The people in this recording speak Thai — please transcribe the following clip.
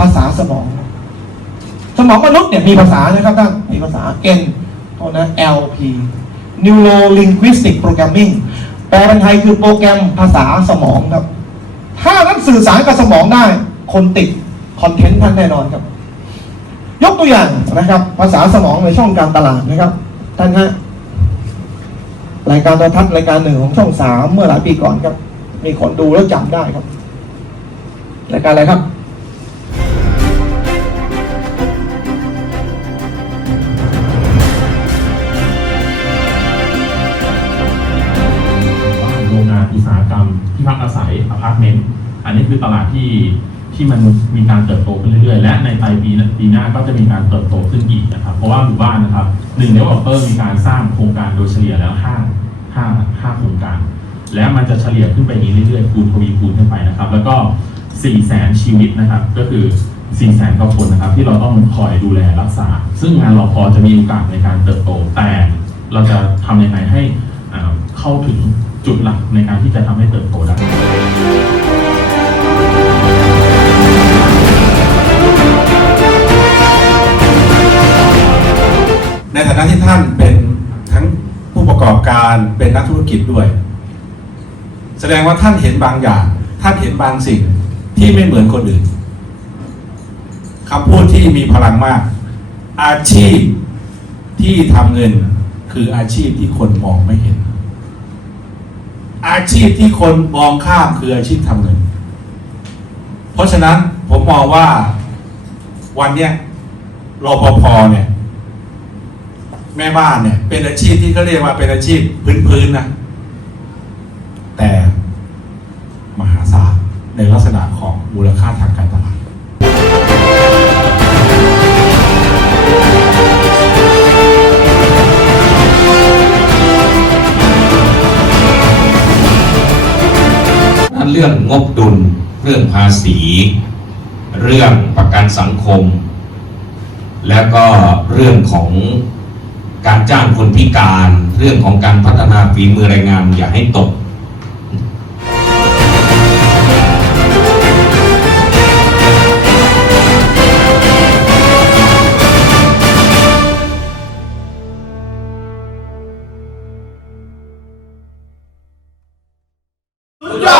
ภาษาสมอง สมองมนุษย์เนี่ยมีภาษานะครับท่านมีภาษา N ตัวนะ LP Neuro Linguistic Programming แปลเป็นไทยคือโปรแกรมภาษาสมองครับ ถ้านั้นสื่อสารกับสมองได้ คนติดคอนเทนต์ท่านแน่นอนครับ ยกตัวอย่างนะครับ ภาษาสมองในช่องการตลาดนะครับ ท่านฮะรายการโทรทัศน์รายการหนึ่งของช่องสามเมื่อหลายปีก่อนครับ มีคนดูแล้วจำได้ครับ รายการอะไรครับ รงงานอุตสาหกรรมที่พักอาศัยอพาร์ตเมนต์อันนี้คือตลาดที่ที่มันมีการเติบโตขึ้นเรื่อยๆ และในปลายปีปีหน้าก็จะมีการเติบโตขึ้นอีกนะครับ เพราะว่าหมู่บ้านนะครับหนึ่งเดเวลอปเปอร์มีการสร้างโครงการโดยเฉลี่ยแล้วห้าห้าห้าโครงการ และมันจะเฉลี่ยขึ้นไปนี้เรื่อยๆคูณทวีคูณขึ้นไปนะครับ แล้วก็4ี่แสนชีวิตนะครับ ก็คือ4ี่แสนกว่าคนนะครับ ที่เราต้องคอยดูแลรักษา ซึ่งงานรอพอจะมีโอกาสในการเติบโตแต่เราจะทำยังไงให้เข้าถึง จุดหลักในการที่จะทำให้เติบโตได้ในฐานะที่ท่านเป็นทั้งผู้ประกอบการเป็นนักธุรกิจด้วย แสดงว่าท่านเห็นบางอย่าง ท่านเห็นบางสิ่งที่ไม่เหมือนคนอื่นคำพูดที่มีพลังมาก อาชีพที่ทำเงินคืออาชีพที่คนมองไม่เห็น อาชีพที่คนมองข้ามคืออาชีพทำเงิน เพราะฉะนั้นผมมองว่าวันเนี้ยรปภเนี่ย แม่บ้านเนี่ย เป็นอาชีพที่เขาเรียกว่าเป็นอาชีพพื้นๆนะ แต่มหาศาลในลักษณะของมูลค่าทางการ เรื่องงบดุล เรื่องภาษี เรื่องประกันสังคม แล้วก็เรื่องของการจ้างคนพิการ เรื่องของการพัฒนาฝีมือแรงงานอย่าให้ตก不要